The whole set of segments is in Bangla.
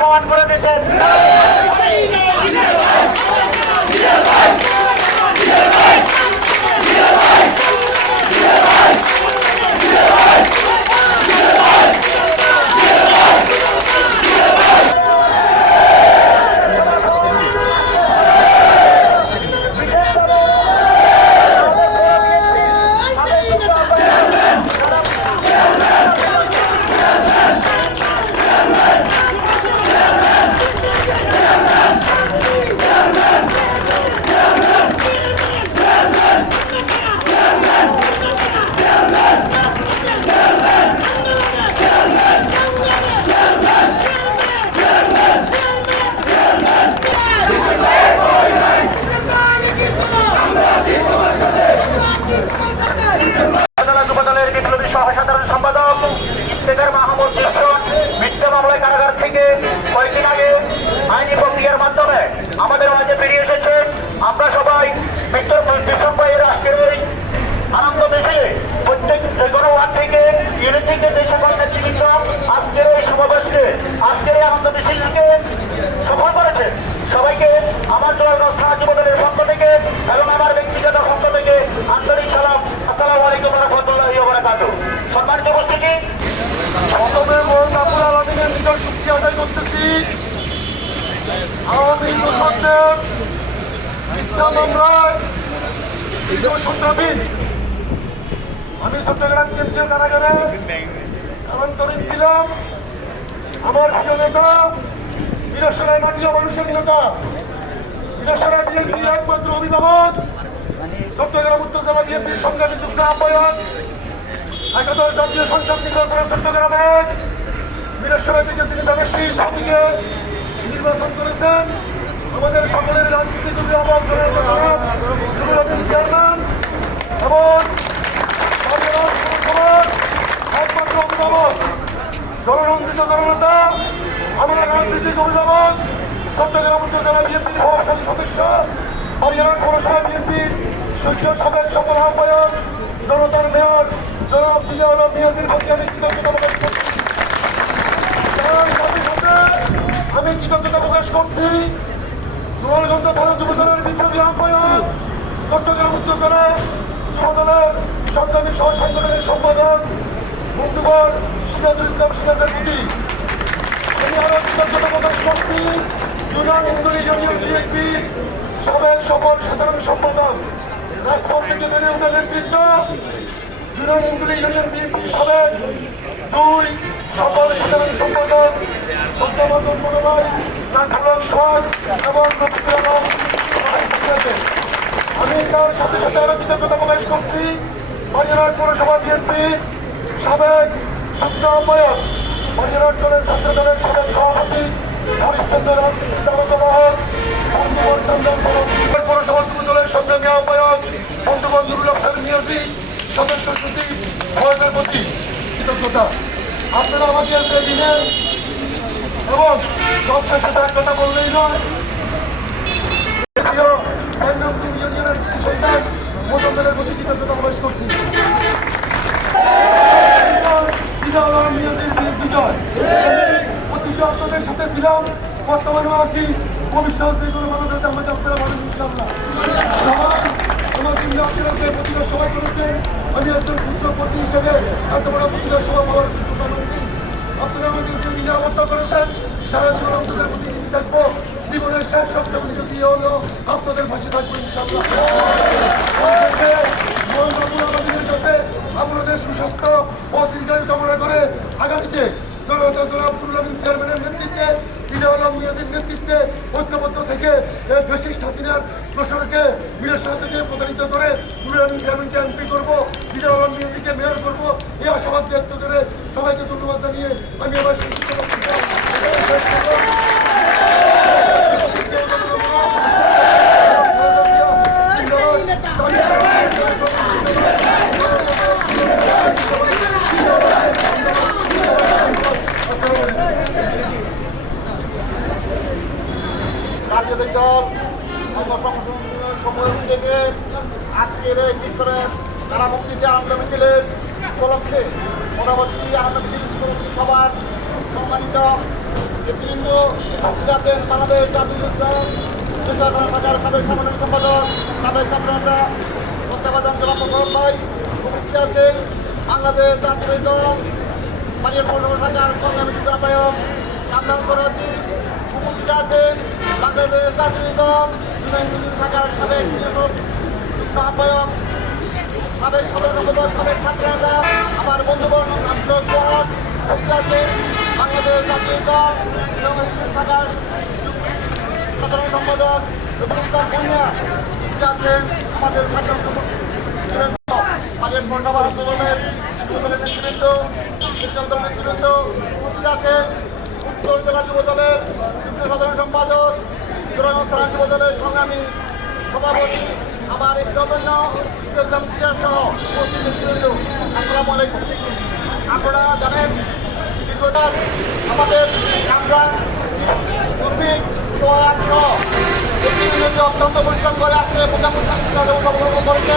প্রমাণ করে দিয়েছেন। সাধারণ সম্পাদক ইফতেখার মাহমুদ মিথ্যা মামলায় কারাগার থেকে কয়েকদিন আগে আইনি প্রক্রিয়ার মাধ্যমে আমাদের মাঝে বেরিয়ে এসেছেন। আমরা সবাই বিপ্লব ভাইয়ের আজকের এই আনন্দ মিছিলে প্রত্যেক কোনো ওয়ার্ড থেকে ইউনিট থেকে যে সকল নেতৃবৃন্দ আজকের এই সমাবেশকে আজকের এই আনন্দ মিছিলকে সফল করেছেন, সবাইকে আমার জোয়ারগঞ্জ থানা যুবদলের পক্ষ থেকে এবং আমার ব্যক্তিগত পক্ষ থেকে আন্তরিক সালাম। আসসালামু আলাইকুম ওয়া রাহমাতুল্লাহি ওয়া বারাকাতুহু। সম্মানিত উপস্থিতি, প্রথমে মহান রাব্বুল আলামিনের নিকট শুকরিয়া আদায় করতেছি। আওয়ামী দোষরদের মিথ্যা মামলায় সংগ্রামী আমি চট্টগ্রাম কেন্দ্রীয় কারাগারে আন্তরিক ছিলাম। আমার প্রিয় নেতা বীরেশ্বরের মাটিয়া মানুষের নেতা বীরেশ্বরের বিএনপির একমাত্র অভিভাবক চট্টগ্রাম উত্তর জেলা বিএনপির সংগ্রামী যুগ্ম আহ্বায়ক একাদশ জাতীয় সংসদ নির্বাচনে চট্টগ্রামে বীরেশ্বরের দিকে তিনি দামেশী সমিতিকে নির্বাচন করেছেন। আমাদের সকলের রাজনীতিক অভিভাবক চেয়ারম্যান জননন্দিত জননেতা, আমাদের রাজনৈতিক অভিভাবক, চট্টগ্রাম উত্তর জেলা বিএনপির প্রভাবশালী সদস্য, হরিয়ানা পৌরসভা বিএনপির সাবেক সকল আহ্বায়ক, জনতার মেয়র জনাব জিয়া আলম মিয়াজির প্রতি আমি কৃতজ্ঞতা প্রকাশ করছি। তার সাথে সাথে আমি কৃতজ্ঞতা প্রকাশ করছি গোপালগঞ্জ থানা যুবদলের বিপ্লবী আহ্বায়ক, চট্টগ্রাম উত্তর জেলা যুবদলের সংগ্রামী সহ সাংগঠনিক সম্পাদক বন্ধুবর সিরাজুল ইসলাম সিরাজের প্রতি আমি আরো কৃতজ্ঞতা প্রকাশ করছি জুনান হিন্দুলি ইউনিয়ন বিএনপি সাবেক সফল সাধারণ সম্পাদক, রাজপথ থেকে বেড়ে ওঠা নেতৃত্ব, জুনান হিন্দুলি ইউনিয়ন বিএনপি সাবেক 2 সফল সাধারণ সম্পাদক সত্যবাদন মনোভাই নাথুলক সোহাগ এবং রফিকুল আলম। আমি তার সাথে সাথে আরো কৃতজ্ঞতা প্রকাশ করছি হরিয়ানা পৌরসভা বিএনপি সাবেক যুগ্ম আহ্বায়ক, হরিয়ানা দলের ছাত্র দলের সাবেক সভাপতি হরিশ্চন্দ্র রাজনীতি দাবতবাহক পৌরসভা যুব দলের সংগ্রামী আহ্বায়ক বন্ধুবর নুরুল আফসার মিয়াজি সদস্য সচিব সবাইদের প্রতি কৃতজ্ঞতা। আপনারা আমাকে এসে দিলেন এবং সবশেষে তার কথা বললেই নয়, ইউনিয়নের সৈতান মোজাম্মেলের প্রতি কৃতজ্ঞতা প্রকাশ করছি। অতীতে আপনাদের সাথে ছিলাম, বর্তমানেও আছি, ভবিষ্যৎ যে কোনো মানুষ আছে আমাকে আপনারা বলেন ইনশাআল্লাহ। আমার কিন্তু আপনারা যে প্রতিটা সভা করেছেন, আমি একজন সূত্রপতি হিসেবে এত বড় প্রতিটা সভা পাওয়ার সুযোগ আমার নেই। আপনারা আমাকে নিরাপত্তা করেছেন, সারা জীবন আপনাদের প্রতি কিছু থাকবো, জীবনের শেষ সপ্তাহ দিয়ে হলো আপনাদের ভাষে থাকবো ইনশাআল্লাহ। আপনাদের সুস্বাস্থ্য ও দীর্ঘায়ু কামনা করে আগামীতে জনতা জনাব চেয়ারম্যানের নেতৃত্বে জিয়া আলম মিয়াজির নেতৃত্বে ঐক্যবদ্ধ থেকে এই ফ্যাসিস্ট হাসিনার প্রসারকে বিরোধ থেকে প্রতারিত করে চেয়ারম্যানকে এমপি করবো, জিয়া আলম মিয়াজিকে মেয়র করবো, এই আশাবাদ ব্যক্ত করে সবাইকে ধন্যবাদ জানিয়ে আমি আমার রাজনৈতিক দল সময় থেকে আজকের এই কিশোরের কারামুক্তিতে আনন্দ মিছিলের উপলক্ষে পরবর্তী আনন্দ মিছিল সবার সম্মানিত নেতৃবৃন্দ আছেন বাংলাদেশ জাতীয় সাবেক সাধারণ সম্পাদক, সাবেক ছাত্রনেতা সত্যবাদন জনাব মোশাররফ ভাই, উপস্থিত আছেন বাংলাদেশ জাতীয় দল পানিয়ার পৌরসভা শাখার সংগ্রামী আহ্বায়ক রামনাম সরাজি, উপস্থিত আছেন বাংলাদেশ জাতীয় দল শাখার সাবেক যুগ্ম আহ্বায়ক, সাবেক সাধারণ সম্পাদক, সাবেক ছাত্রনেতা আমার বন্ধুবর্গ সোহাগ, উপস্থিত আছেন বাংলাদেশ জাতীয় দল শাখার সাধারণ সম্পাদক রবীন্দ্রনাথ কন্যা, উপস্থিত আছেন আমাদের সাধারণ পৌরসভা আন্দোলনের নেতৃবৃন্দ, নেতৃবৃন্দ, উপস্থিত আছেন উত্তর জেলা যুব দলের সাধারণ সম্পাদক, থানা যুব দলের সংগ্রামী সভাপতি, আমার এই জঘন্য সহ উপস্থিত নেতৃবৃন্দ, আসসালামু আলাইকুম। আপনারা জানেন আমাদের আমরা কর্মী সোহাগ সহ নেতৃবৃন্দকে অত্যন্ত পরিশ্রম করে আসছে মোটামুটি করেছে।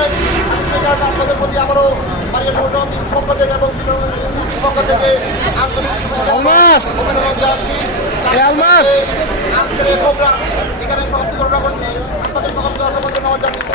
সেই কারণে আপনাদের প্রতি আবারও বাড়ির পক্ষ থেকে এবং পক্ষ থেকে আন্তরিক অভিনন্দন জানাচ্ছি। আজকের এই প্রোগ্রাম এখানে সমাপ্তি ঘোষণা করছি। আপনাদের সকলকে অসংখ্য ধন্যবাদ জানাচ্ছি।